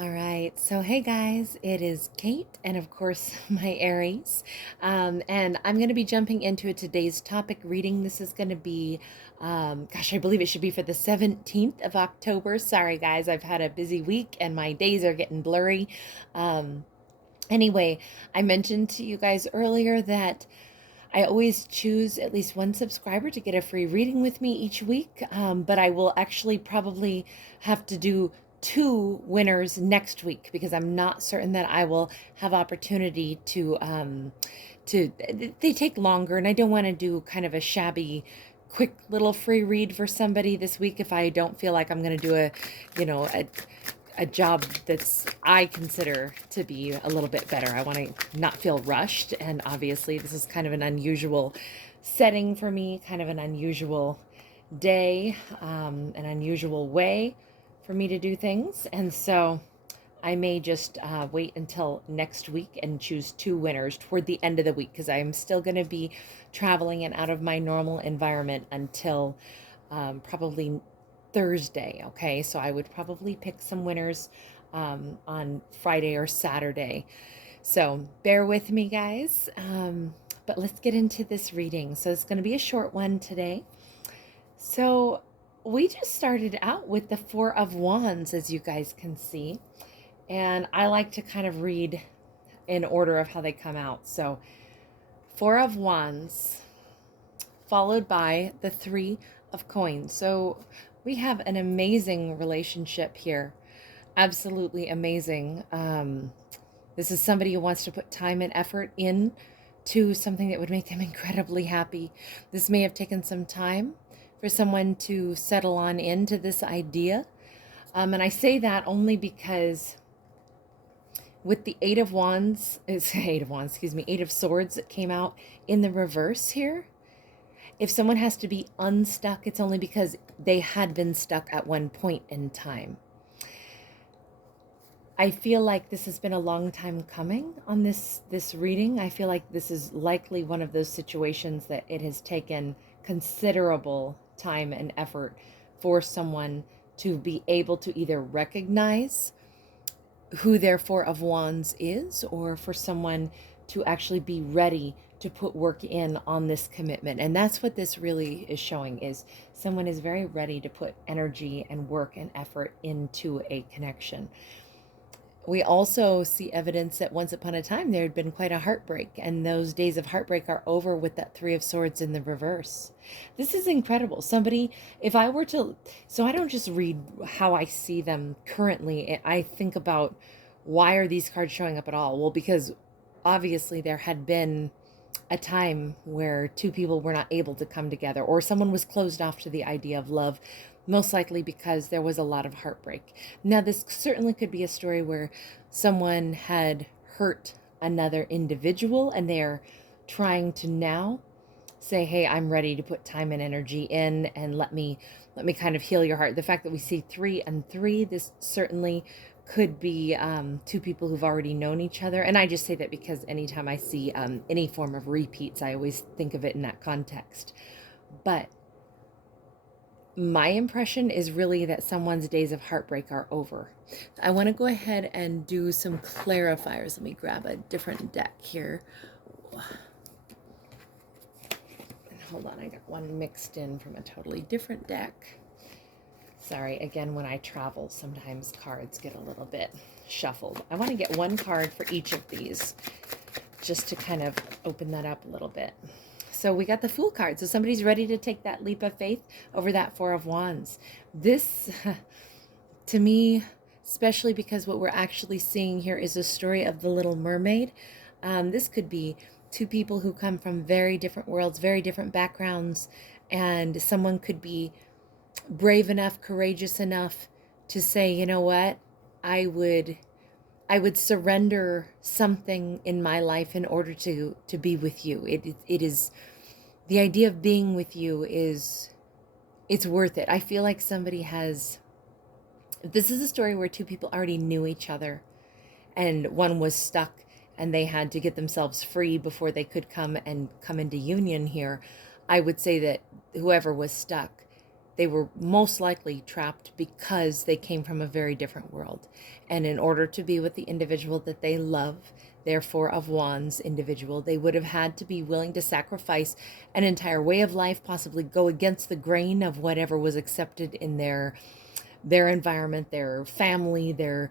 All right, so hey guys, it is Kate and of course my Aries. And I'm going to be jumping into today's topic reading. This is going to be, I believe it should be for the 17th of October. Sorry guys, I've had a busy week and my days are getting blurry. Anyway, I mentioned to you guys earlier that I always choose at least one subscriber to get a free reading with me each week, but I will actually probably have to do two winners next week because I'm not certain that I will have opportunity to they take longer, and I don't want to do kind of a shabby quick little free read for somebody this week if I don't feel like I'm going to do a job that's I consider to be a little bit better. I want to not feel rushed, and obviously this is kind of an unusual setting for me, kind of an unusual day, an unusual way for me to do things, and so I may just wait until next week and choose two winners toward the end of the week because I'm still going to be traveling and out of my normal environment until probably Thursday. Okay, so I would probably pick some winners on Friday or Saturday. So bear with me, guys. But let's get into this reading. So it's going to be a short one today. So we just started out with the Four of Wands, as you guys can see. And I like to kind of read in order of how they come out. So Four of Wands, followed by the Three of Coins. So we have an amazing relationship here. Absolutely amazing. This is somebody who wants to put time and effort in to something that would make them incredibly happy. This may have taken some time for someone to settle on into this idea. And I say that only because with the Eight of Wands, Eight of Swords that came out in the reverse here, if someone has to be unstuck, it's only because they had been stuck at one point in time. I feel like this has been a long time coming on this reading. I feel like this is likely one of those situations that it has taken considerable time and effort for someone to be able to either recognize who their Four of Wands is, or for someone to actually be ready to put work in on this commitment. And that's what this really is showing, is someone is very ready to put energy and work and effort into a connection. We also see evidence that once upon a time there had been quite a heartbreak, and those days of heartbreak are over with that Three of Swords in the reverse. This is incredible. Somebody, if I were to, so I don't just read how I see them currently, I think about why are these cards showing up at all? Well, because obviously there had been a time where two people were not able to come together, or someone was closed off to the idea of love, most likely because there was a lot of heartbreak. Now, this certainly could be a story where someone had hurt another individual and they're trying to now say, hey, I'm ready to put time and energy in, and let me kind of heal your heart. The fact that we see 3 and 3, this certainly could be two people who've already known each other. And I just say that because anytime I see any form of repeats, I always think of it in that context. But my impression is really that someone's days of heartbreak are over. I want to go ahead and do some clarifiers. Let me grab a different deck here. Hold on, I got one mixed in from a totally different deck. Sorry, again, when I travel, sometimes cards get a little bit shuffled. I want to get one card for each of these, just to kind of open that up a little bit. So we got the Fool card. So somebody's ready to take that leap of faith over that Four of Wands. This, to me, especially because what we're actually seeing here is a story of the Little Mermaid. This could be two people who come from very different worlds, very different backgrounds, and someone could be brave enough, courageous enough to say, you know what, I would surrender something in my life in order to be with you. It is, the idea of being with you is, it's worth it. I feel like somebody has, this is a story where two people already knew each other, and one was stuck and they had to get themselves free before they could come into union here. I would say that whoever was stuck, they were most likely trapped because they came from a very different world. And in order to be with the individual that they love, their Four of Wands individual, they would have had to be willing to sacrifice an entire way of life, possibly go against the grain of whatever was accepted in their environment, their family, their,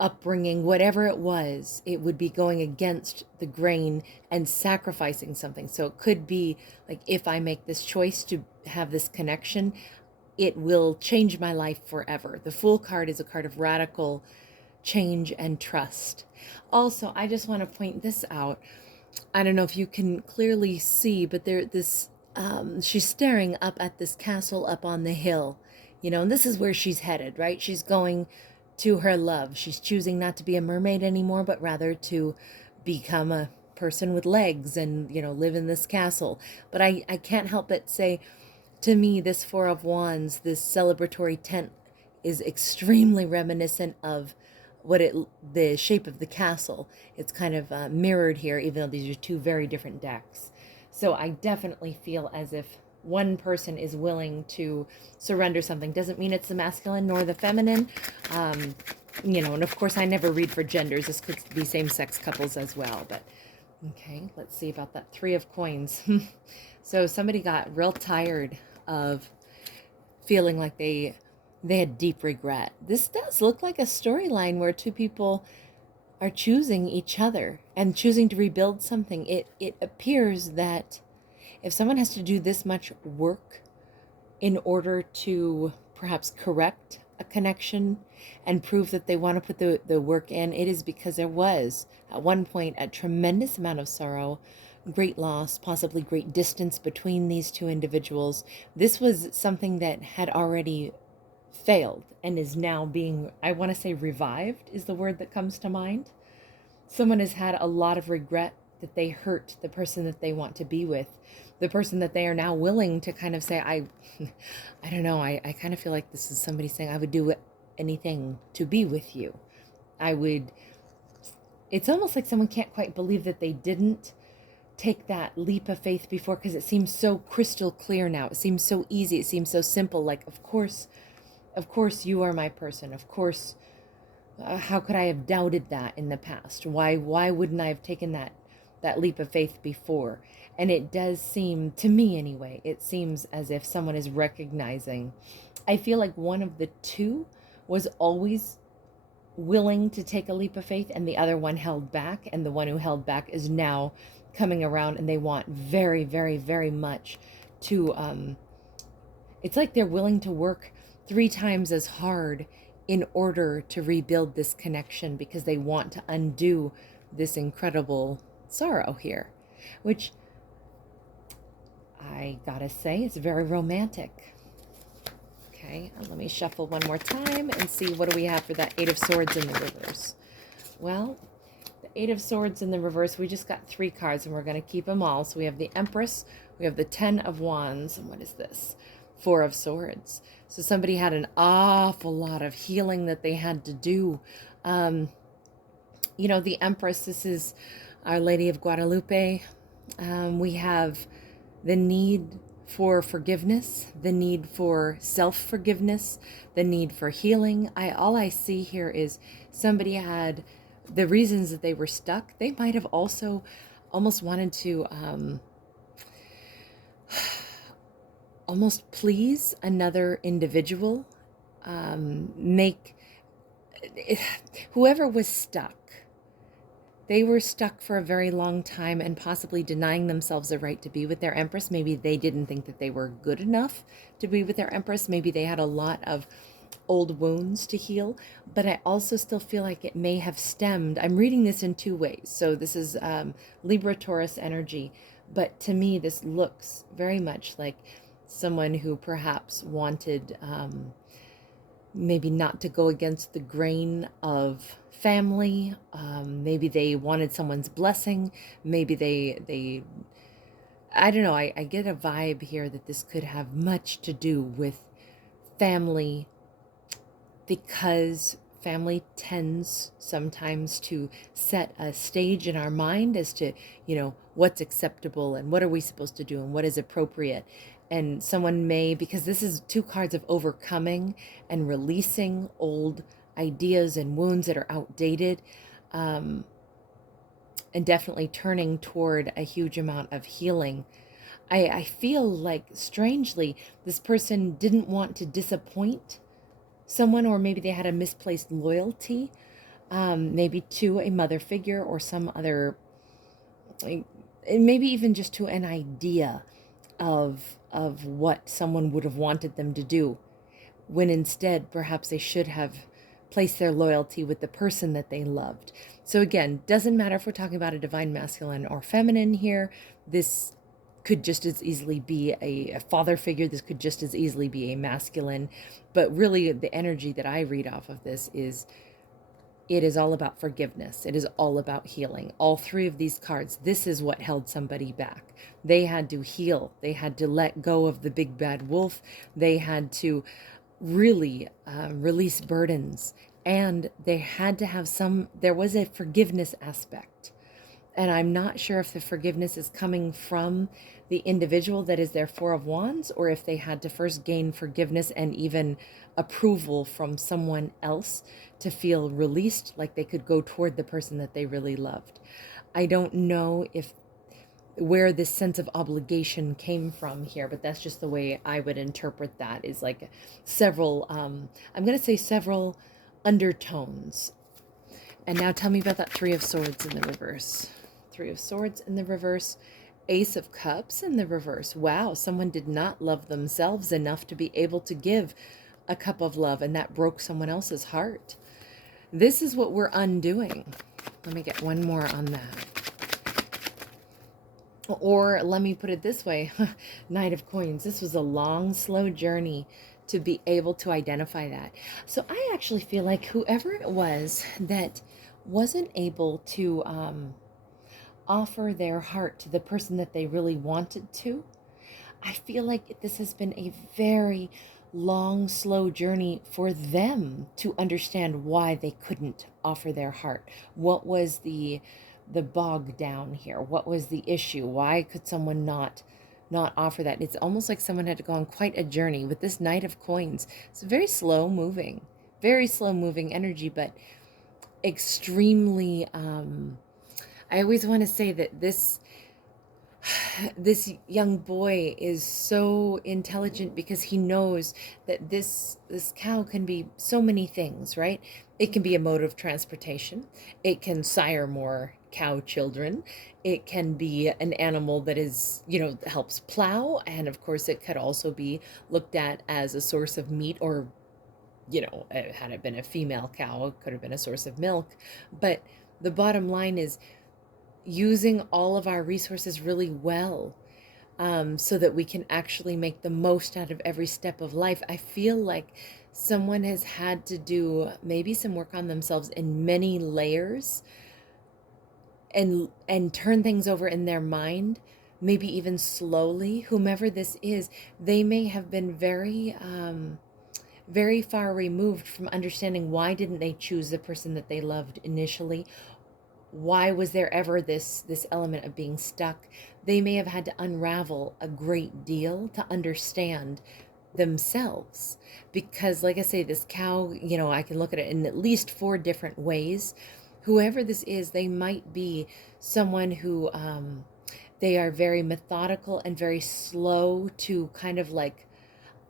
upbringing, whatever it was. It would be going against the grain and sacrificing something. So it could be like, if I make this choice to have this connection, it will change my life forever. The Fool card is a card of radical change and trust. Also, I just want to point this out. I don't know if you can clearly see, but she's staring up at this castle up on the hill, and this is where she's headed, right? She's going to her love. She's choosing not to be a mermaid anymore, but rather to become a person with legs and, live in this castle. But I can't help but say, to me, this Four of Wands, this celebratory tent, is extremely reminiscent of the shape of the castle. It's kind of mirrored here, even though these are two very different decks. So I definitely feel as if one person is willing to surrender something. Doesn't mean it's the masculine nor the feminine. And of course I never read for genders. This could be same-sex couples as well. But okay, let's see about that Three of Coins. So somebody got real tired of feeling like they had deep regret. This does look like a storyline where two people are choosing each other and choosing to rebuild something. It appears that if someone has to do this much work in order to perhaps correct a connection and prove that they want to put the work in, it is because there was at one point a tremendous amount of sorrow, great loss, possibly great distance between these two individuals. This was something that had already failed and is now being, I want to say revived is the word that comes to mind. Someone has had a lot of regret that they hurt the person that they want to be with, the person that they are now willing to kind of say, I don't know, I kind of feel like this is somebody saying, I would do anything to be with you. It's almost like someone can't quite believe that they didn't take that leap of faith before, because it seems so crystal clear now. It seems so easy. It seems so simple. Like, of course you are my person. Of course, how could I have doubted that in the past? Why wouldn't I have taken that leap of faith before? And it does seem, to me anyway, it seems as if someone is recognizing. I feel like one of the two was always willing to take a leap of faith and the other one held back, and the one who held back is now coming around, and they want very, very, very much to, it's like they're willing to work 3 times as hard in order to rebuild this connection, because they want to undo this incredible sorrow here, which I gotta say is very romantic. Okay, let me shuffle one more time and see what do we have for that Eight of Swords in the reverse. Well, the Eight of Swords in the reverse, we just got 3 cards and we're going to keep them all. So we have the Empress, we have the 10 of Wands, and what is this? 4 of Swords. So somebody had an awful lot of healing that they had to do. The Empress, this is Our Lady of Guadalupe. We have the need for forgiveness, the need for self-forgiveness, the need for healing. All I see here is somebody had the reasons that they were stuck. They might have also almost wanted to almost please another individual, whoever was stuck. They were stuck for a very long time and possibly denying themselves the right to be with their Empress. Maybe they didn't think that they were good enough to be with their Empress. Maybe they had a lot of old wounds to heal. But I also still feel like it may have stemmed. I'm reading this in 2 ways. So this is Libra Taurus energy. But to me, this looks very much like someone who perhaps wanted maybe not to go against the grain of family. Maybe they wanted someone's blessing. Maybe they I don't know. I get a vibe here that this could have much to do with family, because family tends sometimes to set a stage in our mind as to, what's acceptable and what are we supposed to do and what is appropriate. And someone may, because this is two cards of overcoming and releasing old ideas and wounds that are outdated, and definitely turning toward a huge amount of healing. I feel like, strangely, this person didn't want to disappoint someone, or maybe they had a misplaced loyalty, maybe to a mother figure or some other, like, maybe even just to an idea of what someone would have wanted them to do, when instead perhaps they should have placed their loyalty with the person that they loved. So again, doesn't matter if we're talking about a divine masculine or feminine here. This could just as easily be a father figure. This could just as easily be a masculine. But really, the energy that I read off of this is, it is all about forgiveness. It is all about healing. All three of these cards, this is what held somebody back. They had to heal. They had to let go of the big bad wolf. They had to really release burdens. And they had to have there was a forgiveness aspect. And I'm not sure if the forgiveness is coming from the individual that is their Four of Wands, or if they had to first gain forgiveness and even approval from someone else to feel released, like they could go toward the person that they really loved. I don't know where this sense of obligation came from here, but that's just the way I would interpret that, is like several, I'm going to say several undertones. And now tell me about that Three of Swords in the reverse. Three of Swords in the reverse. Ace of Cups in the reverse. Wow, someone did not love themselves enough to be able to give a cup of love, and that broke someone else's heart. This is what we're undoing. Let me get one more on that. Or let me put it this way, Knight of Coins. This was a long, slow journey to be able to identify that. So I actually feel like whoever it was that wasn't able to offer their heart to the person that they really wanted to, I feel like this has been a very long, slow journey for them to understand why they couldn't offer their heart. What was the bog down here? What was the issue? Why could someone not offer that? It's almost like someone had to go on quite a journey with this Knight of Coins. It's very slow moving energy, but extremely, I always want to say that this young boy is so intelligent, because he knows that this cow can be so many things, right? It can be a mode of transportation. It can sire more cow children. It can be an animal that is, helps plow. And of course, it could also be looked at as a source of meat, or, had it been a female cow, it could have been a source of milk. But the bottom line is using all of our resources really well, so that we can actually make the most out of every step of life. I feel like someone has had to do maybe some work on themselves in many layers, and turn things over in their mind, maybe even slowly. Whomever this is, they may have been very very far removed from understanding, why didn't they choose the person that they loved initially? Why was there ever this element of being stuck? They may have had to unravel a great deal to understand themselves. Because, like I say, this cow, I can look at it in at least 4 different ways. Whoever this is, they might be someone who, they are very methodical and very slow to kind of like,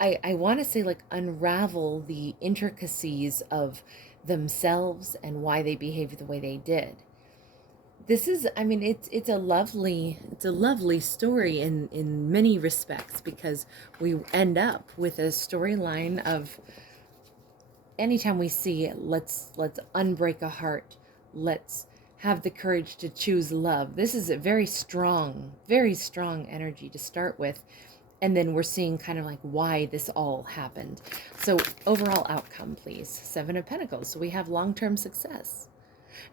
I want to say, like, unravel the intricacies of themselves and why they behaved the way they did. This is, it's a lovely story in many respects, because we end up with a storyline of, anytime we see, let's unbreak a heart, let's have the courage to choose love. This is a very strong energy to start with. And then we're seeing kind of like why this all happened. So overall outcome, please. 7 of Pentacles. So we have long-term success.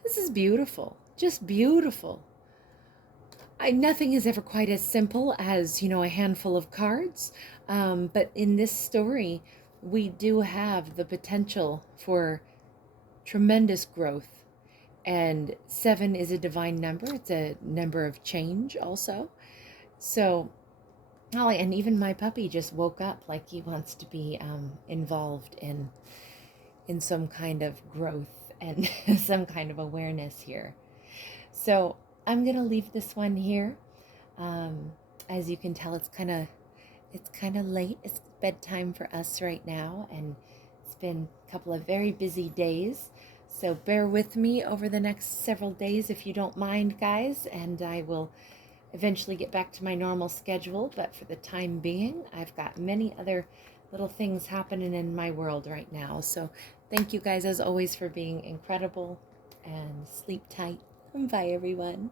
This is beautiful. Just beautiful. Nothing is ever quite as simple as, a handful of cards. But in this story, we do have the potential for tremendous growth. And 7 is a divine number. It's a number of change also. So Oh, and even my puppy just woke up like he wants to be involved in some kind of growth and some kind of awareness here. So I'm gonna leave this one here. Um, as you can tell, it's kind of late. It's bedtime for us right now, and it's been a couple of very busy days. So bear with me over the next several days if you don't mind, guys, and I will eventually get back to my normal schedule. But for the time being, I've got many other little things happening in my world right now. So thank you guys as always for being incredible, and sleep tight. Bye, everyone.